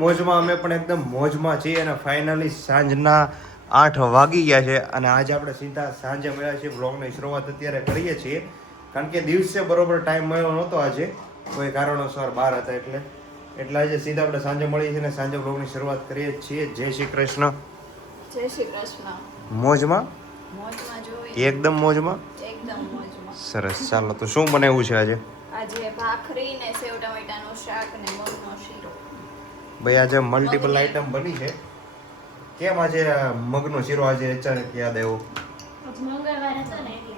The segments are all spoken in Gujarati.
મોજમાં અમે પણ એકદમ મોજમાં છીએ અને ફાઇનલી સાંજના 8 વાગી ગયા છે અને આજે આપણે સીધા સાંજે મળ્યા છીએ. બ્લોગની શરૂઆત અત્યારે કરીએ છીએ કારણ કે દિવસે બરોબર ટાઈમ મળ્યો નહોતો. આજે કોઈ કારણોસર બહાર હતા એટલે આજે સીધા આપણે સાંજે મળીએ છીએ અને સાંજે બ્લોગની શરૂઆત કરીએ છીએ. જય શ્રી કૃષ્ણ. જય શ્રી કૃષ્ણ. મોજમાં જોઈએ એકદમ મોજમાં. સરસ. ચાલો તો શું બનાવ્યું છે આજે? આજે ભાખરી ને સેવ ટમેટાનું શાક ને મગનો શીરો. ભાઈ આજે મલ્ટિપલ આઈટમ બની છે. કેમ આજે મગનો શીરો આજે અચાનક યાદ આવ્યો? મંગળવાર હતો ને એટલે.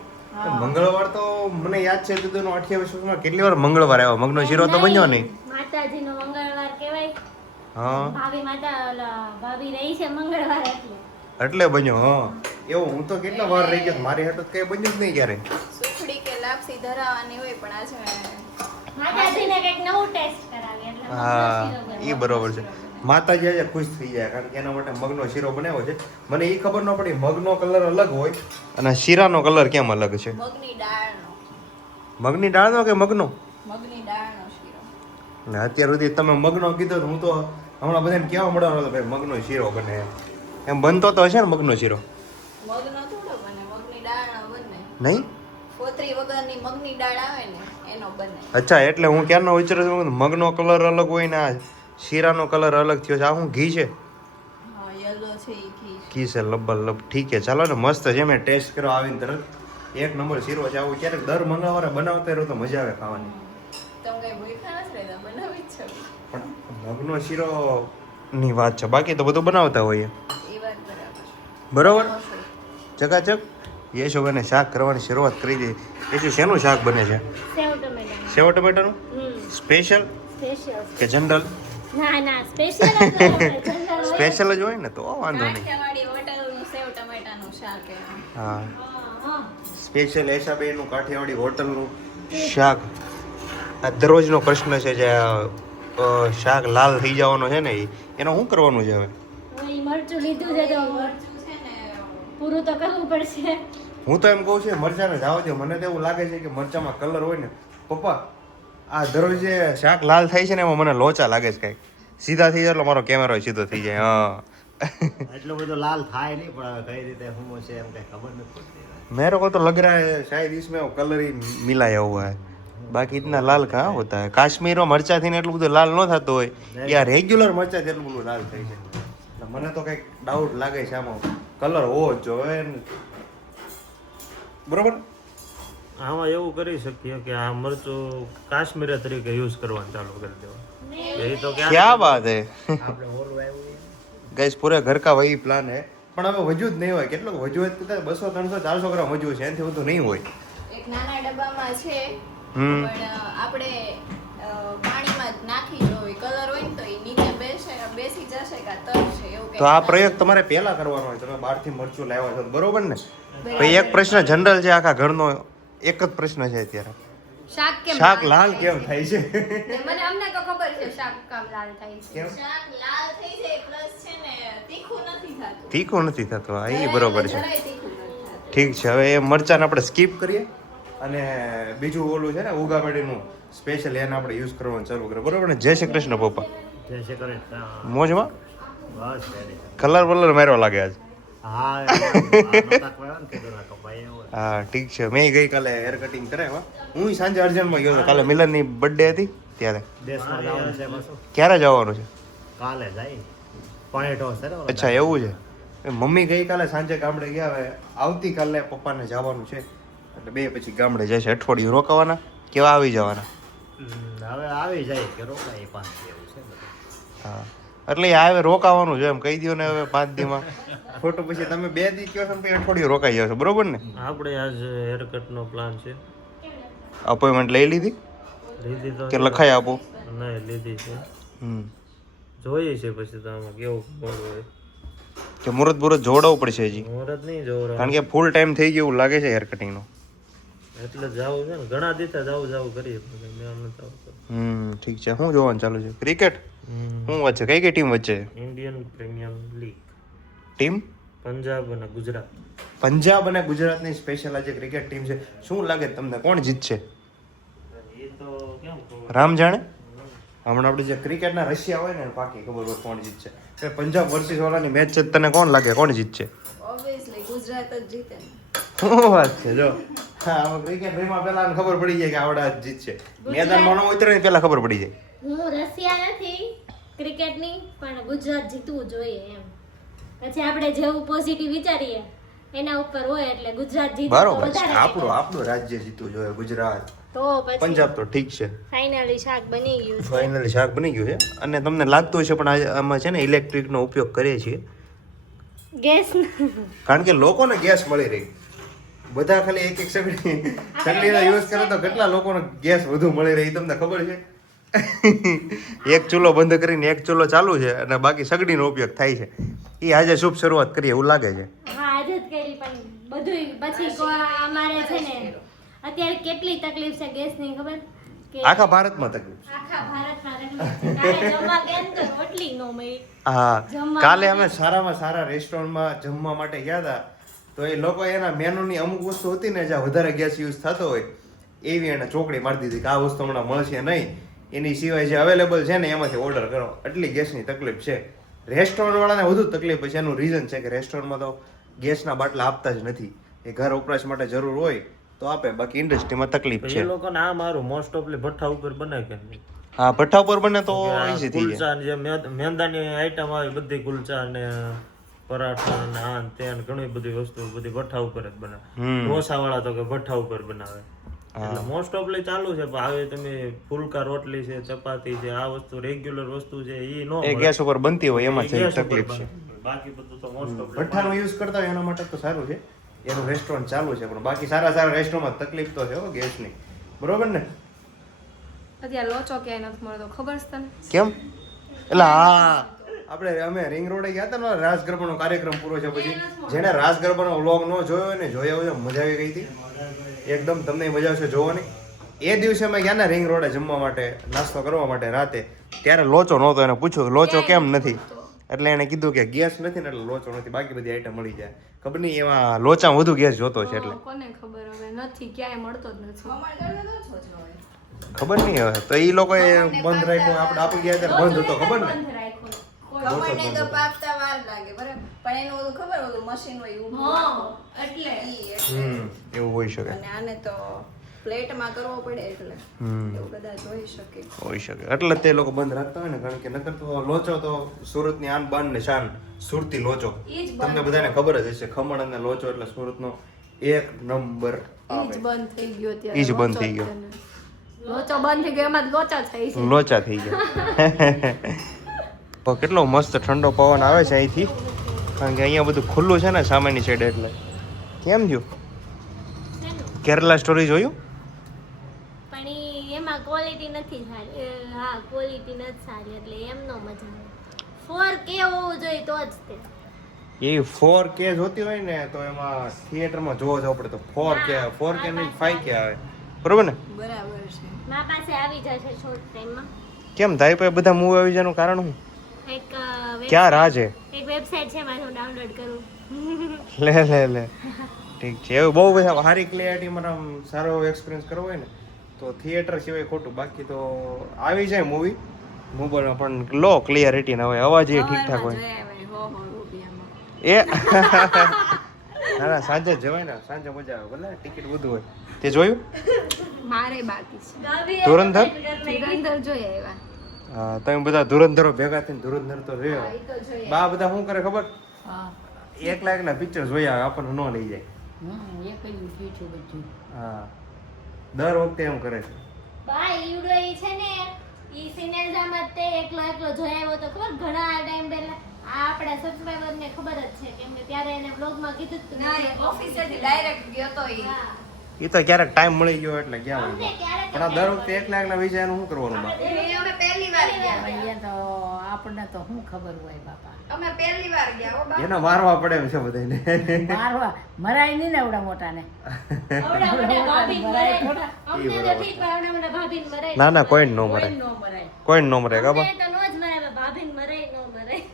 મંગળવાર તો મને યાદ છે 28 કેટલી વાર મંગળવાર આવ્યો? મગનો શીરો તો બન્યો નહીં. માતાજીનો મંગળવાર કહેવાય. હા, ભાભી રહી છે મંગળવાર એટલે બન્યો. હા, એવું હું તો કેટલા વાર રહી ગયો, મારી હાટત કઈ બન્યું જ નહીં ક્યારે. સુખડી કે લાપસી ધરાવવાની હોય પણ આજે માતાજીને કંઈક નવું ટેસ્ટ કરાવી એટલે હા, એ બરોબર છે. માતાજી આજે ખુશ થઈ જાય કારણ કે એના માટે મગનો શીરો બનાવ્યો છે. મને એ ખબર ન પડી મગનો કલર અલગ હોય અને શીરાનો કલર કેમ અલગ છે? મગની દાળનો. મગની દાળનો કે મગનો? મગની દાળનો શીરો. ને અત્યાર સુધી તમે મગનો કીધો હું તો હમણાં બધાને કહેવા મળવાનો હતો ભાઈ મગનો શીરો બને એમ બનતો તો હશે ને મગનો શીરો? મગનો થોડો બને, મગની દાળનો બને. નહીં, ફોતરી વગરની મગની દાળ આવે ને એનો બને. અચ્છા, એટલે હું ક્યારનો વિચારું છું મગનો કલર અલગ હોય ને આ શીરાનો કલર અલગ થયો છે. આ હું ઘી છે? હા, યલો છે ઈ ઘી. ઘી છે લબ્બલ. ઠીક છે, ચાલો ને. મસ્ત છે. મેં ટેસ્ટ કરવા આવીને તરત એક નંબર શીરો છે. આવું ક્યારેક દર મંગળવારે બનાવતા રહો તો મજા આવે ખાવાની. તમે કઈ ભૂખ્યા નથી રહેતા, બનાવી જ છો. પણ મગનો શીરો ની વાત છે, બાકી તો બધું બનાવતા હોઈએ. એ વાત બરાબર. બરોબર, ચકાચક. યશોભાઈને શાક કરવાની શરૂઆત કરી દીધી. યશુ શેનું શાક બને છે? સેવ ટમેટાનું સ્પેશિયલ કે જનરલ? ના સ્પેશિયલ સ્પેશિયલ જ હોય ને તો વાંધો નહીં. કાઠિયાવાડી હોટલનું સેવ ટમેટાનું શાક એમ. હા, સ્પેશિયલ એશાબેનું કાઠિયાવાડી હોટલનું શાક. આ દરરોજનો પ્રશ્ન છે જે શાક લાલ થઈ જવાનો છે ને એનો શું કરવાનું છે હવે? મરચું લીધું છે તો મરચું છે ને પૂરું તો કરવું પડશે. હું તો એમ કહું છું મરચાને જવા દો. મને તો એવું લાગે છે કે મરચામાં કલર હોય ને પપ્પા, આ દરરોજ જે શાક લાલ થાય છે ને એમાં મને લોચા લાગે છે કાંઈક. સીધા થઈ જાય એટલે મારો કેમેરો સીધો થઈ જાય. હા, એટલો બધો લાલ થાય નહીં પણ હવે કઈ રીતે શું છે એમ કઈ ખબર નથી પડતી. मेरे को तो लग रहा है शायद इसमें वो कलर ही मिलाया हुआ है, बाकी इतना लाल कहाँ होता है. काश्मीरो मरचा थी ને એટલું બધું લાલ ન થતું હોય, યા રેગ્યુલર મરચા એટલું બધું લાલ થાય છે. મને તો કંઈક ડાઉટ લાગે છે આમાં કલર હોવો જ જોઈએ. બરોબર, આમાં એવું કરી શકીએ કે આ મરચું કાશ્મીરી તરીકે યુઝ કરવાનું ચાલુ કરી દેવાનું. એ તો क्या बात है. આપણે ઓલું આવ્યું ગાઈસ પૂરે ઘર કા વહી પ્લાન હે. પણ હવે વજુ જ નહીં હોય. કેટલું વજુ હોય તો 200 300 400 ગ્રામ વજુ છે, એનાથી વધુ નહીં હોય. એક નાના ડબ્બામાં છે હમ. પણ આપણે પાણીમાં જ નાખી જોવી. કલર હોય ને તો એ નીચે બેસી જશે કે તરશે એવું તો આ પ્રયોગ તમારે પહેલા કરવાનો હોય. તમે બહારથી મરચું લાવ્યા છો બરોબર ને? પછી એક પ્રશ્ન જનરલ છે આખા ઘરનો, એક જ પ્રશ્ન છે અત્યારે, શાક લાલ કેમ થાય છે? મને અમને તો ખબર છે શાક કામ લાલ થાય છે. કેમ? શાક લાલ થઈ જાય પ્લસ છે ને તીખું નથી થતું. તીખું નથી થતું. હા, એ બરોબર છે. જરાય તીખું નથી થતું. ઠીક છે, હવે એ મરચાને આપણે સ્કીપ કરીએ અને બીજું ઓલું છે ને ઉગામેડીનું સ્પેશિયલ એને આપણે યુઝ કરવાનું ચાલુ કરીએ. બરોબર ને? જય શ્રી કૃષ્ણ પપ્પા. જે છે કરે મોજમાં બસ ready. કલર બલર માર્યો લાગે આજ. હા કપાઈ એવો હા, ઠીક છે. મેં ગઈકાલે હેર કટિંગ કરાવ્યા. હું સાંજે અર્જન્ટમાં ગયો હતો. કાલે મિલનની બર્થડે હતી ત્યારે. દેશમાં જવાનું છે પાછું ક્યારે જવાનું છે? કાલે જાય પોઈન્ટ હશે ને અચ્છા, એવું છે. મમ્મી ગઈકાલે સાંજે ગામડે ગયા. હવે આવતીકાલે પપ્પાને જવાનું છે એટલે બે પછી ગામડે જશે. અઠવાડિયું રોકાવાના કેવા આવી જવાના? હવે આવી જાય કે રોકાય 5 એવું છે બધું. હા, એટલે આવે રોકાવાનું છે એમ કહી દો ને. હવે 5 દીમાં ખોટું પછી તમે 2 દી કહો છો ને પછી અઠવાડિયું રોકાઈ જશો. બરોબર ને? આપણે આજ હેરકટનો પ્લાન છે. અપોઇન્ટમેન્ટ લઈ લીધી લીધી તો કે લખાઈ આપો? નહીં લીધી છે. હમ, જોઈએ છે પછી તો આમાં કેવું મોડું હોય. કે મુહૂર્ત બુરત જોડાવવું પડશે હજી, મુહૂર્ત નહીં જોવું કારણ કે ફૂલ ટાઈમ થઈ ગયું એવું લાગે છે હેર કટિંગનો. એટલે જાવું છે ને ઘણા દિવસે જાવું કરીએ પણ મેં નથી આવતો. ઠીક છે. શું જોવાનું ચાલુ છે? ક્રિકેટ? શું વચ્ચે કઈ કઈ ટીમ વચ્ચે? Indian premier league team Punjab અને ગુજરાત. પંજાબ અને ગુજરાતની સ્પેશિયલ આજે ક્રિકેટ ટીમ છે. શું લાગે તમને કોણ જીતશે? એ તો કેમ રામ જાણે. હમણાં આપણે જે ક્રિકેટના રશિયા હોય ને પાકી ખબર હોય કોણ જીતશે. કે પંજાબ વર્સિસ વાળાની મેચ છે, તને કોણ લાગે કોણ જીતશે? ઓબ્વિયસલી ગુજરાત જ જીતે ને. શું વાત છે જો. હા ક્રિકેટ રમવા પહેલા ખબર પડી જાય કે આવડા જ જીતશે. મેદાનમાં ન ઉતરે ને પહેલા ખબર પડી જાય. હું રશિયા નથી ક્રિકેટની, પણ ગુજરાત જીતવું જોઈએ એમ. પછી આપણે જેવું પોઝિટિવ વિચારીએ એના ઉપર હોય, એટલે ગુજરાત જીતે તો બરોબર છે. વધારે આપણું રાજ્ય જીતવું જોઈએ. ગુજરાત તો પછી પંજાબ તો ઠીક છે. ફાઇનલી શાક બની ગયું છે. ફાઇનલી શાક બની ગયું છે. અને તમને લાગતું હશે પણ આમાં છે ને ઇલેક્ટ્રિકનો ઉપયોગ કરીએ છીએ ગેસ કારણ કે લોકોને ગેસ મળી રહી. બધા ખાલી એક એક સગડીનો યુઝ કરે તો કેટલા લોકોને ગેસ વધુ મળી રહી તમને ખબર છે? એક ચૂલો બંધ કરીને એક ચૂલો ચાલુ છે અને બાકી સગડીનો ઉપયોગ થાય છે. એ આજે શુભ શરૂઆત કરીએ એવું લાગે છે. હા આજે જ કરી, પણ બધું પછી અમારે છે ને અત્યારે કેટલી તકલીફ છે ગેસની ખબર કે આખા ભારતમાં તકલીફ. આખા ભારતમાં તકલીફ છે. કાલે જમવા ગયા ને તો રોટલી ન મળી. હા જમવા કાલે માટે- અમે સારામાં સારા રેસ્ટોરન્ટમાં જમવા માટે ગયા હતા તો એ લોકો એના મેનુની અમુક વસ્તુ હતી ને જ્યાં વધારે ગેસ યુઝ થતો હોય એવી એને ચોકડી મારી દીધી કે આ વસ્તુ હમણાં મળશે નહીં, એની સિવાય જે અવેલેબલ છે ને એમાંથી ઓર્ડર કરો. એટલી ગેસની તકલીફ છે. રેસ્ટોરન્ટ વાળાને વધુ તકલીફ છે. એનું રીઝન છે કે રેસ્ટોરન્ટમાં તો ગેસના બાટલા આપતા જ નથી. એ ઘર વપરાશ માટે જરૂર હોય તો આપે, બાકી ઇન્ડસ્ટ્રીમાં તકલીફ એ છે. લોકોને આ મારું મોસ્ટ ઓફલી ભઠ્ઠા ઉપર બનાવે કે નહીં? હા ભઠ્ઠા ઉપર બને તો આ ઈઝી થઈ જાય. કુલચા ને જે મેંદાની આઈટમ આવે બધી કુલચા ને પરાઠા ને આ ને તે ને ઘણી બધી વસ્તુ બધી ભઠ્ઠા ઉપર જ બનાવે. ઢોસા વાળા તો કે ભઠ્ઠા ઉપર બનાવે. એટલે મોસ્ટ ઓફલી ચાલુ છે. પણ હવે તમે ફુલકા રોટલી છે, ચપાતી છે, આ વસ્તુ રેગ્યુલર વસ્તુ છે એ નો એ ગેસ ઉપર બનતી હોય એમાં છે ગેસ ઉપર તકલીફ છે. બને. બાકી બધું તો મોસ્ટ ઓફ ભઠ્ઠાનો યુઝ કરતા હોય એના માટે તો સારું છે. એનું રેસ્ટોરન્ટ ચાલુ છે પણ બાકી સારા સારા રેસ્ટોરન્ટમાં તકલીફ તો છે હો ગેસની. બરોબર ને? અત્યારે લોચો ક્યાંય નથી મળતો ખબર છે તને? કેમ? એટલે હા આપણે અમે રિંગ રોડે ગયા હતા ને રાસ ગરબાનો કાર્યક્રમ પૂરો છે પછી જેને રાસ ગરબાનો વ્લોગ ન જોયો હોય ને જોયા હોય મજા આવી ગઈ હતી એકદમ. તમને મજા આવશે જોવાની. એ દિવસે અમે ગયા ને રિંગ રોડે જમવા માટે, નાસ્તો કરવા માટે રાતે, ત્યારે લોચો નહોતો. એને પૂછ્યું લોચો કેમ નથી, એટલે એને કીધું કે ગેસ નથી ને એટલે લોચો નથી, બાકી બધી આઈટમ મળી જાય. ખબર નહીં એમાં લોચામાં વધુ ગેસ જોતો છે એટલે કોને ખબર હવે નથી ક્યાંય મળતો જ નથી. ખબર નહીં હવે તો એ લોકોએ બંધ રાખ્યો. આપણે આપી ગયા ત્યારે બંધ હતો ખબર ને. બંધ રાખ્યો. ખમણને તો પાકતા વાર લાગે બરાબર, પણ એનું ઓલું ખબર ઓલું મશીન હોય એવું હા એટલે એવું હોઈ શકે. અને આને તો પ્લેટમાં કરવો પડે એટલે એવું કદાચ હોઈ શકે. હોઈ શકે એટલે તે લોકો બંધ રાખતા હોય ને, કારણ કે નકર તો લોચો તો સુરતની આન બાન ને શાન સુરતી લોચો. ઈ જ તમને બધાને ખબર જ હશે ખમણ અને લોચો એટલે સુરતનો એક નંબર ઈ જ બંધ થઈ ગયો ત્યારે. ઈ જ બંધ થઈ ગયો. લોચો બંધ થઈ ગયો એમાં જ લોચા થઈ છે. લોચા થઈ ગયા. તો કેટલો મસ્ત ઠંડો પવન આવે છે અહીંથી, કારણ કે અહીંયા બધું ખુલ્લું છે ને સામેની સાઈડ એટલે. કેમ થયું? કેરલા સ્ટોરી જોયું? પણ એમાં ક્વોલિટી નથી સારી. હા ક્વોલિટી નથી સારી એટલે એમનો મજા આવે. 4K હોવું જોઈએ તો જ તે. એ 4K જોતી હોય ને તો એમાં થિયેટરમાં જોવા જવું પડે તો 4K નહીં 5K આવે. બરોબર ને? બરાબર છે. મારા પાસે આવી જશે શોર્ટ ટાઈમમાં. કેમ તારી પાસે બધા મૂવી આવી જવાનું કારણ શું? એક ક્યાં રાહ છે? એક વેબસાઇટ છે એમાં હું ડાઉનલોડ કરું. લે ઠીક છે. એવું બહુ બધા સારી ક્લિયરિટીમાં આમ સારો એક્સપિરિયન્સ કરવો હોય ને તો થિયેટર સિવાય ખોટું. બાકી તો આવી જાય મૂવી મોબાઈલમાં પણ લો ક્લિયરિટી ના હોય, અવાજ એ ઠીકઠાક હોય. એ ના ના સાંજે જ જવાય ને, સાંજે મજા આવે. ભલે ટિકિટ વધુ હોય. તે જોયું? મારે બાકી છે. ધુરંધર? ધુરંધર જોઈ આવ્યા. હા તમે બધા ધુરંધરો ભેગા થઈને ધુરંધર તો જોયો. ઈ તો જોઈ બા બધા શું કરે ખબર? એકલા એકલા પિક્ચર જોઈ આવે, આપણને ન લઈ જાય. હા દર વખતે એમ કરે છે. બા ઈવડો ઈ છે ને ઈ સિનેમામાં તે એકલો જોઈ આવ્યો તો ખબર ઘણા ટાઈમ પહેલા. આ આપણા સબસ્ક્રાઇબર ને ખબર જ છે કેમ કે ત્યારે એને બ્લોગમાં કીધું હતું. ના એ ઓફિસેથી ડાયરેક્ટ ગયો તો ઈ. હા. એ તો ક્યારેક ટાઈમ મળી ગયો એટલે ગયા અમને હોય. ક્યારેક પણ આ દર વખતે એકલા એકલા વિજય શું કરવાનું બા? એ અમે પહેલી વાર ગયા. અહીંયા તો આપણને તો શું ખબર હોય બાપા. અમે પહેલી વાર ગયા હો બા. એને મારવા પડે એમ છે બધાને. મારવા મરાય નહીં ને એવડા મોટાને. આવડા મોટા ભાભી મરાય. અમને તો ઠીક પણ આવડા મોટા ભાભી મરાય. ના ના કોઈ ન મરે, ન મરાય. કોઈ ન મરે કાબા. અમને તો નો જ મરાય ભાભી મરાય નો મરાય.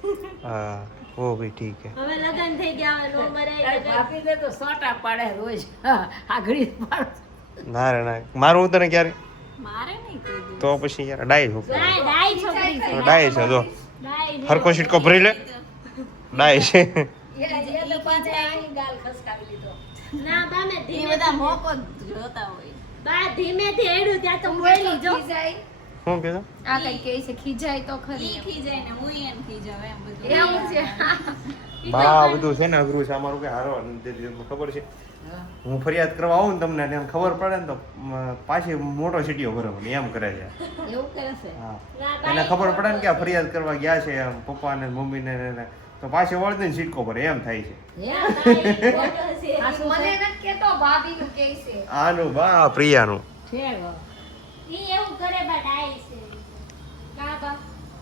હા ઓ ભાઈ ઠીક હે. હવે લગન થઈ ગયા હવે નો મરાય. ભાભીને તો સોટા પાડે રોજ. આગળ પાડે. ના રે ના મારું હું તને ક્યારે મારે નહીં કીધું. તો પછી યાર ડાય છોકરી ડાય છોકરી છે તો ડાય છે જો ડાય ને હરકો સીટકો ભરી લે ડાય છે એ તો પાછા આની ગાલ ખસકાવી લીધો. ના બા મેં એ ધીમે બધા મોકો જ જોતા હોય. બા ધીમેથી હેડ્યું ત્યાં તો બોલી જો ખીજાય. શું કીધું આ કઈ કહે છે ખીજાય તો ખરી. ઈ ખીજાય ને હું એમ ખીજાવ એમ બધું. એવું છે. બા બધું છે ને અઘરું છે અમારું કે હારો ખબર છે હું ફરિયાદ કરવા આવું ને તમને ને એને ખબર પડે ને તો પાછી મોટો સીટીઓ ભરવો ને એમ કરે છે એવું કરે છે. હા ના એને ખબર પડે ને કે આ ફરિયાદ કરવા ગયા છે એમ પપ્પાને મમ્મીને ને એને, તો પાછી વળદીને સીટકો ભરે એમ થાય છે આ શું મને છે? નથી કેતો ભાભીનું કહે છે. આનું બા પ્રિયાનું છે ઈ એવું કરે બા ડાય છે કા બા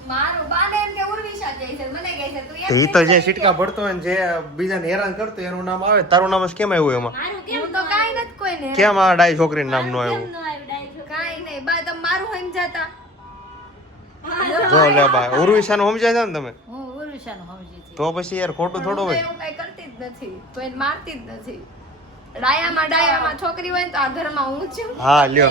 મારું બાને એમ કે ઉર્વિશા કહે છે મને કહે છે તું તો એમ ઈ તો જે સીટકા ભરતો હોય ને જે બીજાને હેરાન કરતો હોય એનું નામ આવે તારું નામ જ કેમ આવ્યું એમાં મારું કેમ હું તો કાઈ નથી કોઈને કેમ આ ડાય છોકરીનું નામ નો કેમ આવ્યું નો આવ્યું ડાય છોકરી? કાઈ નહીં બા તમે મારું સમજાતા જો લે બા ઉર્વિશાનું સમજાય છે ને તમે હું ઉરુષાનું સમજી હતી. તો પછી યાર ખોટું થોડું હું તો હોય એવું કઈ કરતી જ નથી તો એને મારતી જ નથી ડાયામાં છોકરી હોય ને તો આ ઘરમાં હું છું હા લ્યો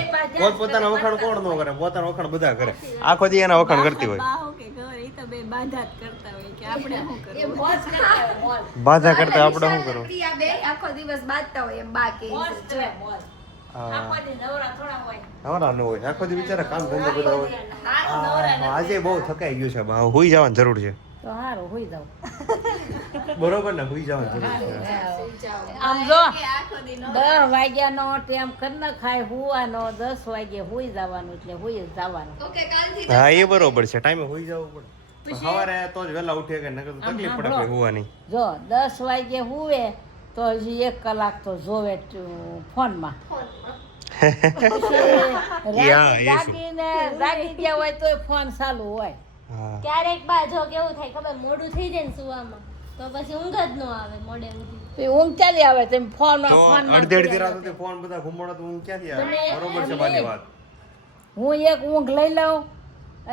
પોતાના વખાણ કોણ ન કરે પોતાના વખાણ બધા કરે આખો દી એના વખાણ કરતી હોય બાહો કે ઘર એ તો બે બાધા જ કરતા હોય કે આપણે શું એ કરવું મોજ કરતા હોય, મોજ. બાધા કરતા આપણે શું કરવું પ્રિયા બે આખો દિવસ બાંધતા હોય એમ બા કે મોજ કરે, મોજ. હા આખો દી નવરા થોડા હોય. નવરા ન હોય આખો દી બિચારા કામ ધંધો બધા હોય હાથ નવરા નથી. આજે બહુ થકાઈ ગયું છે બા હુઈ જવાની જરૂર છે તો હારું હોઈ જાવ. બરોબર ને હુઈ જવાની જરૂર છે આમ જો કે આખો દી નો 10 વાગ્યાનો ટેમ કર ન ખાય હુવાનો 10 વાગે હુઈ જવાનું એટલે હુઈ જ જવાનું. ઓકે કાલથી હા એ બરોબર છે ટાઈમે હુઈ જવું પડે સવારે તો જ વહેલા ઉઠે કે નકર તો તકલીફ પડે ભાઈ હુવાની જો 10 વાગે હુવે તો હજી 1 કલાક તો જોવે ફોનમાં. યા, એ શું? જાગી ગયા હોય તોય ફોન ચાલુ હોય. હા ક્યારેક બા જો કેવું થાય ખબર મોડું થઈ જાય ને સુવામાં તો પછી ઊંઘ જ ન આવે મોડે ઊંઘી તો ઊંઘ ચાલી આવે તેમ ફોનમાં તો ફોનમાં અડધી અડધી રાત સુધી ફોન બધા ઘુમાડો તો હું ક્યાંથી આવે બરોબર છે બાની વાત હું એક ઊંઘ લઈ લઉં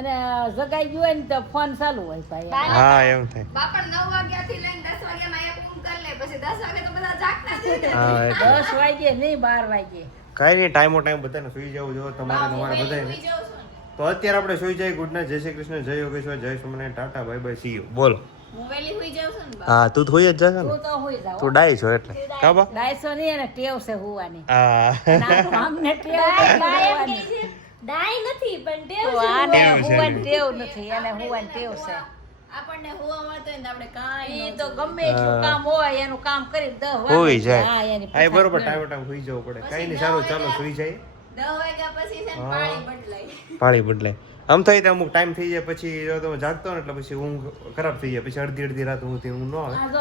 અને જગાઈ ગયું હોય ને તો ફોન ચાલુ હોય ભાઈ. હા એમ થાય બાપા 9 વાગ્યાથી લઈને 10 વાગ્યામાં એક ઊંઘ કરી લે પછી 10 વાગે તો બધા જાગતા જ હોય ને. હા એટલે 10 વાગે નહીં 12 વાગે. કઈ નહીં ટાઈમો ટાઈમ બધાને સુઈ જવું જો તમારે ને મારે હું બધાને સુઈ જાઉં છું ને. તો અત્યારે આપણે સુઈ જઈએ ગુડ નાઇટ જય શ્રી કૃષ્ણ જય યોગેશ્વર જય Swaminarayan Tata bye bye see you બોલ હું વહેલી સુઈ જાઉં છું ને બા. હા તું તો હોઈ જ જશે ને તું તો હોઈ જાવ. તું ડાય છો એટલે કા બા ડાયસો નહીં એને ટેવ છે હુવાની. હા અમને ટેવ ડાય નથી ડાય એમ હુવાની. કહે છે ડાય નથી પણ ટેવ તો છે આને ટેવ છે. હુવાની ટેવ નથી એને હુવાની ટેવ છે. આપણને હુવા મળતો હોય ને તો આપણે કાંઈ ઈ ન તો જોઈએ. ગમે એટલું કામ હોય એનું કામ કરી 10 વાગે હોઈ જાય હા, એની હા એ પછાડ બરોબર ગણી. ટાઈમ ટાઈમ સુઈ જવું પડે કઈ નહીં સારું ચાલો સુઈ જાય 10 વાગ્યા પછી છે ને હા. પાણી બદલાય પાણી બદલાય આમ થઈ તો અમુક ટાઈમ થઈ જાય પછી જો તમે જાગતો ને એટલે પછી ઊંઘ ખરાબ થઈ જાય પછી અડધી અડધી રાત ઊંઘ ન આવે આ જો